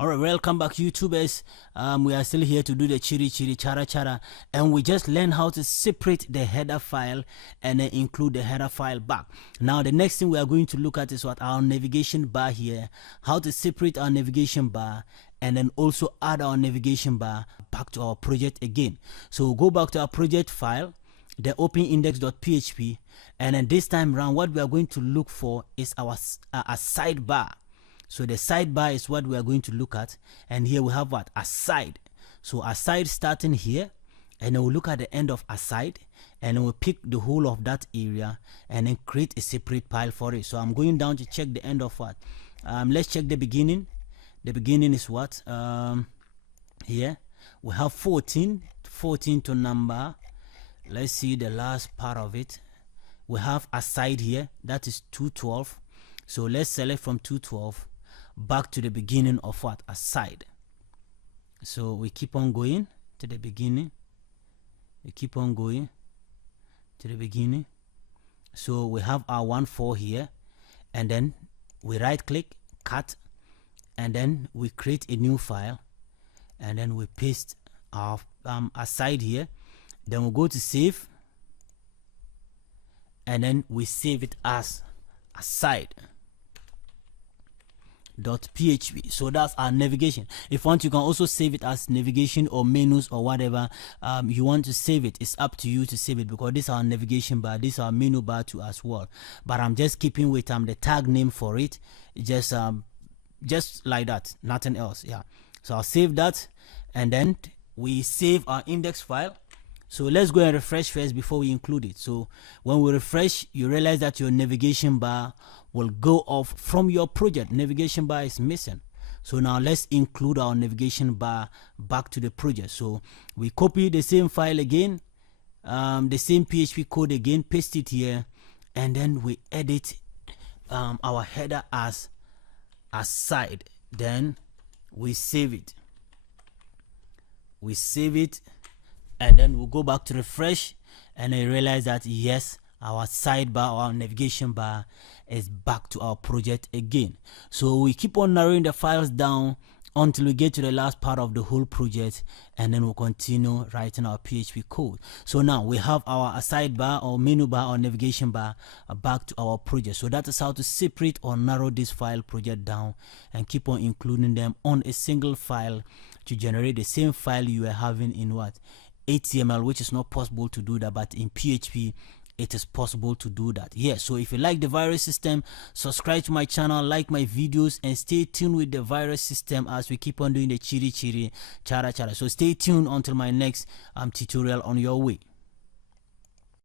Alright, welcome back YouTubers. We are still here to do the chiri chara chara, and we just learned how to separate the header file and then include the header file back. Now the next thing we are going to look at is what our navigation bar here, how to separate our navigation bar and then also add our navigation bar back to our project again. So we'll go back to our project file, the openindex.php, and then this time around what we are going to look for is our sidebar. So the sidebar is what we are going to look at, and here we have what? Aside. So aside starting here, and then we'll look at the end of aside, and then we'll pick the whole of that area and then create a separate file for it. So I'm going down to check the end of what? Let's check the beginning. The beginning is what? Here we have 14 to number. Let's see the last part of it. We have aside here, that is 212. So let's select from 212 back to the beginning of what? Aside. So we keep on going to the beginning. We keep on going to the beginning. So we have our 1.4 here, and then we right click, cut, and then we create a new file, and then we paste our aside here. Then we'll go to save, and then we save it as aside.php. So that's our navigation. If you want, you can also save it as navigation or menus or whatever you want to save it. It's up to you to save it, because this is our navigation bar, this is our menu bar too as well. But I'm just keeping with the tag name for it, just like that, nothing else. Yeah, so I'll save that, and then we save our index file. So let's go and refresh first before we include it. So when we refresh, you realize that your navigation bar will go off from your project. Navigation bar is missing. So now let's include our navigation bar back to the project. So we copy the same file again, the same PHP code again, paste it here, and then we edit our header as aside. Then we save it. We save it, and then we'll go back to refresh, and I realize that yes, our sidebar or our navigation bar is back to our project again. So we keep on narrowing the files down until we get to the last part of the whole project, and then we'll continue writing our PHP code. So now we have our sidebar or menu bar or navigation bar back to our project. So that is how to separate or narrow this file project down and keep on including them on a single file to generate the same file you are having in what? HTML, which is not possible to do that, but in PHP it is possible to do that. Yeah, so if you like the virus system, subscribe to my channel, like my videos, and stay tuned with the virus system as we keep on doing the chiri chara chara. So stay tuned until my next tutorial on your way.